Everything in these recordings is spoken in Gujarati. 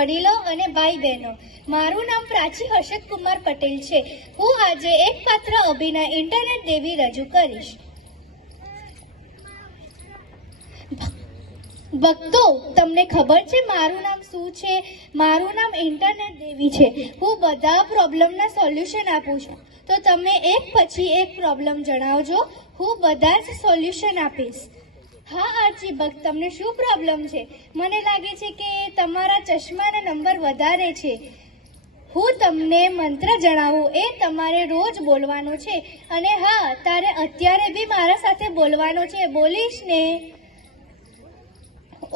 વડીલો અને ભાઈ બહેનો, મારું નામ પ્રાચી હર્ષદ કુમાર પટેલ છે. હું આજે એક પાત્ર અભિનય ઇન્ટરનેટ દેવી રજૂ કરીશ. ભક્તો, તમને ખબર છે મારું નામ શું છે? મારું નામ ઇન્ટરનેટ દેવી છે. હું બધા પ્રોબ્લેમના સોલ્યુશન આપું છું. તો તમે એક પછી એક પ્રોબ્લેમ જણાવજો, હું બધા જ સોલ્યુશન આપીશ. હા આરજી ભક્ત, તમને શું પ્રોબ્લેમ છે? મને લાગે છે કે તમારા ચશ્માના નંબર વધારે છે. હું તમને મંત્ર જણાવું, એ તમારે રોજ બોલવાનો છે. અને હા, તારે અત્યારે બી મારા સાથે બોલવાનો છે. બોલીશ ને?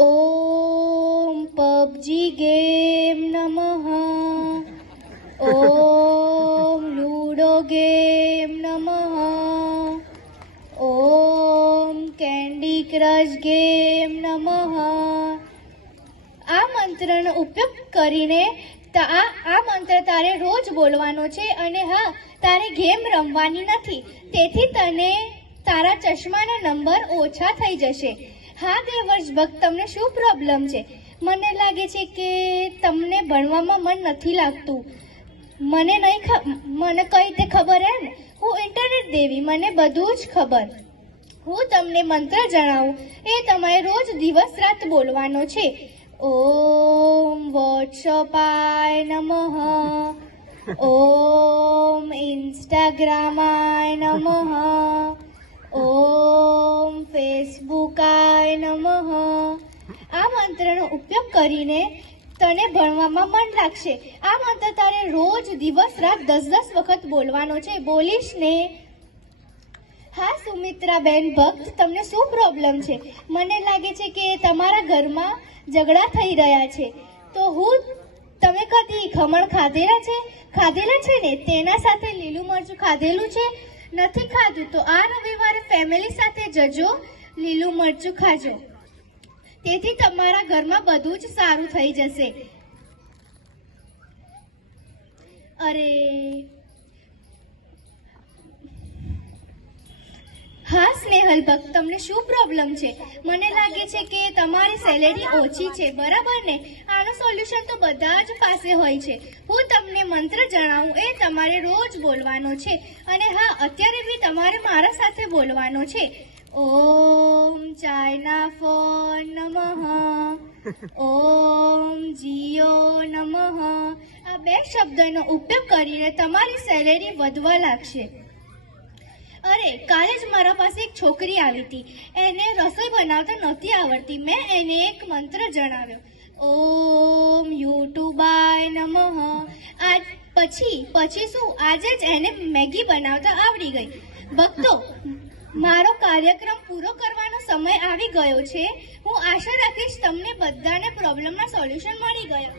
ઓમ પબજી ગેમ નમઃ, ઓમ લૂડો ગેમ નમઃ, ઓમ કેન્ડી ક્રશ ગેમ નમઃ. આ મંત્રનો ઉપયોગ કરીને આ મંત્ર તારે રોજ બોલવાનો છે. અને હા, તારે ગેમ રમવાની નથી, તેથી તને તારા ચશ્માના નંબર ઓછા થઈ જશે. હા દેવર્ષ ભક્ત, તમને શું પ્રોબ્લેમ છે? મને લાગે છે કે તમને ભણવામાં મન નથી લાગતું. મને કઈ રીતે ખબર હે ને? હું ઇન્ટરનેટ દેવી, મને બધું જ ખબર. હું તમને મંત્ર જણાવું, એ તમારે રોજ દિવસ રાત બોલવાનો છે. ઓમ વોટ્સઅપાય નમઃ, ઓમ ઇન્સ્ટાગ્રામાય નમઃ, ઓમ ફેસબુકાય નમઃ. આ મંત્રનો ઉપયોગ કરીને તને ભણવામાં મન લાગશે. આ મંત્ર તારે રોજ દિવસ રાત 10-10 વખત બોલવાનો છે. બોલીશ ને? હા સુમિત્રાબેન ભક્ત, તમને શું પ્રોબ્લેમ છે? મને લાગે છે કે તમારા ઘરમાં ઝઘડા થઈ રહ્યા છે. તો તમે કદી ખમણ ખાધેલા છે ને? તેના સાથે લીલું મરચું ખાધેલું છે? નથી ખાધું તો આ રવિવારે ફેમિલી સાથે જજો, લીલું મરચું ખાજો. તેથી તમારા ઘરમાં બધું જ સારું થઈ જશે. અરે હા સ્નેહલ ભક્ત, તમને શું પ્રોબ્લેમ છે? મને લાગે છે કે તમારી સેલેરી ઓછી છે, બરાબર ને? આનું સોલ્યુશન તો બધા જ પાસે હોય છે. હું તમને મંત્ર જણાવું, એ તમારે રોજ બોલવાનો છે. અને હા, અત્યારે બી તમારે મારા સાથે બોલવાનો છે. ઓમ ચાઇના ફોન નમઃ, ઓમ જીઓ નમઃ. આ 2 શબ્દનો ઉપયોગ કરીને તમારી સેલેરી વધવા લાગશે. અરે, કાલે જ મારા પાસે એક છોકરી આવી હતી. એને રસોઈ બનાવતા નહોતી આવડતી. મેં એને એક મંત્ર જણાવ્યો, ઓમ યુટ્યુબાય નમઃ. પછી શું, આજે જ એને મેગી બનાવતા આવડી ગઈ. ભક્તો, મારો કાર્યક્રમ પૂરો કરવાનો સમય આવી ગયો છે. હું આશા રાખીશ તમને બધાને પ્રોબ્લેમના સોલ્યુશન મળી ગયો.